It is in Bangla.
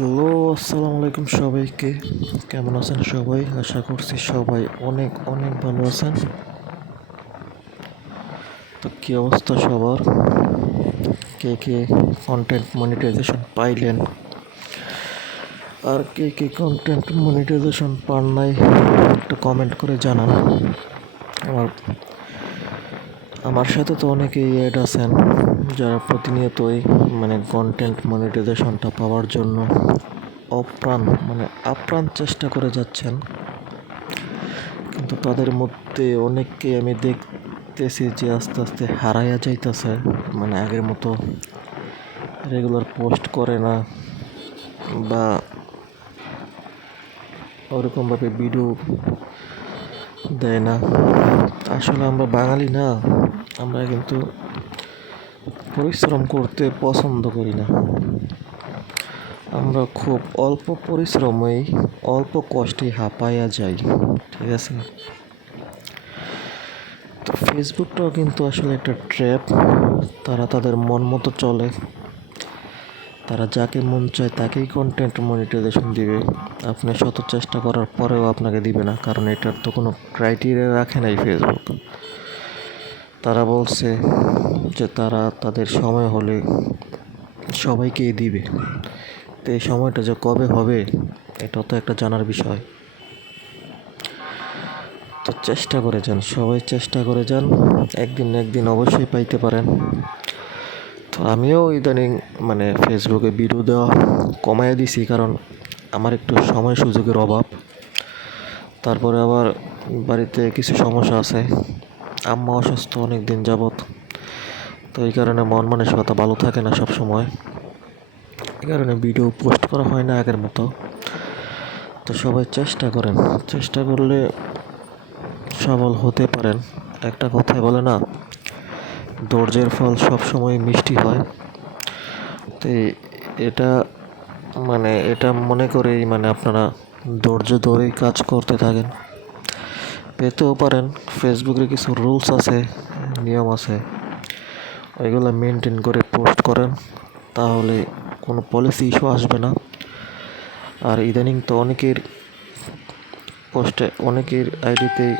হ্যালো, আসসালামু আলাইকুম সবাইকে। কেমন আছেন সবাই? আশা করছি সবাই অনেক অনেক ভালো আছেন। তো কী অবস্থা সবার? কে কে কন্টেন্ট মনিটাইজেশন পাইলেন, আর কে কে কন্টেন্ট মনিটাইজেশন পান নাই, একটা কমেন্ট করে জানান। আমার আমার সাথে তো অনেকেই অ্যাড আছেন যারা প্রতিনিয়তই কন্টেন্ট মনিটাইজেশনটা পাওয়ার জন্য আপ্রাণ চেষ্টা করে যাচ্ছেন, কিন্তু তাদের মধ্যে অনেককে আমি দেখতেছি যে আস্তে আস্তে হারাইয়া যাইতেছে। আগের মতো রেগুলার পোস্ট করে না, বা ওরকমভাবে ভিডিও দেয় না। আসলে আমরা বাঙালি না, আমরা কিন্তু পরিশ্রম করতে পছন্দ করি না। আমরা খুব অল্প পরিশ্রমেই অল্প কষ্টে হাঁপাইয়া যাই, ঠিক আছে? তো ফেসবুকটাও কিন্তু আসলে একটা ট্র্যাপ। তারা তাদের মন মতো চলে, তারা যাকে মন চায় তাকেই কন্টেন্ট মনিটাইজেশন দিবে। আপনি শত চেষ্টা করার পরেও আপনাকে দিবে না, কারণ এটার তো কোনো ক্রাইটেরিয়া রাখে নাই ফেসবুক। তারা বলছে যে তারা তাদের সময় হলে সবাইকেই দিবে। তো এই সময়টা যে কবে হবে এটাও তো একটা জানার বিষয়। তো চেষ্টা করে যান, সবাই চেষ্টা করে যান, একদিন না একদিন অবশ্যই পাইতে পারেন। তো আমিও ইদানিং ফেসবুকে ভিডিও দেওয়া কমায় দিছি, কারণ আমার একটু সময় সুযোগের অভাব। তারপরে আবার বাড়িতে কিছু সমস্যা আছে, আম্মা অসুস্থ অনেক দিন যাবৎ। তো এই কারণে মন মানসিকতা ভালো থাকে না সব সময়, এই কারণে ভিডিও পোস্ট করা হয় না আগের মতো। তো সবাই চেষ্টা করেন, চেষ্টা করলে সফল হতে পারেন। একটা কথাই বলে না, ধৈর্যের ফল সবসময় মিষ্টি হয়। তো এটা এটা মনে করেই আপনারা ধৈর্য ধরেই কাজ করতে থাকেন, পেতেও পারেন। ফেসবুকের কিছু রুলস আছে, নিয়ম আছে, ওইগুলো মেনটেন করে পোস্ট করেন, তাহলে কোনো পলিসি ইস্যু আসবে না। আর ইদানিং তো অনেকের পোস্টে, অনেকের আইডিতেই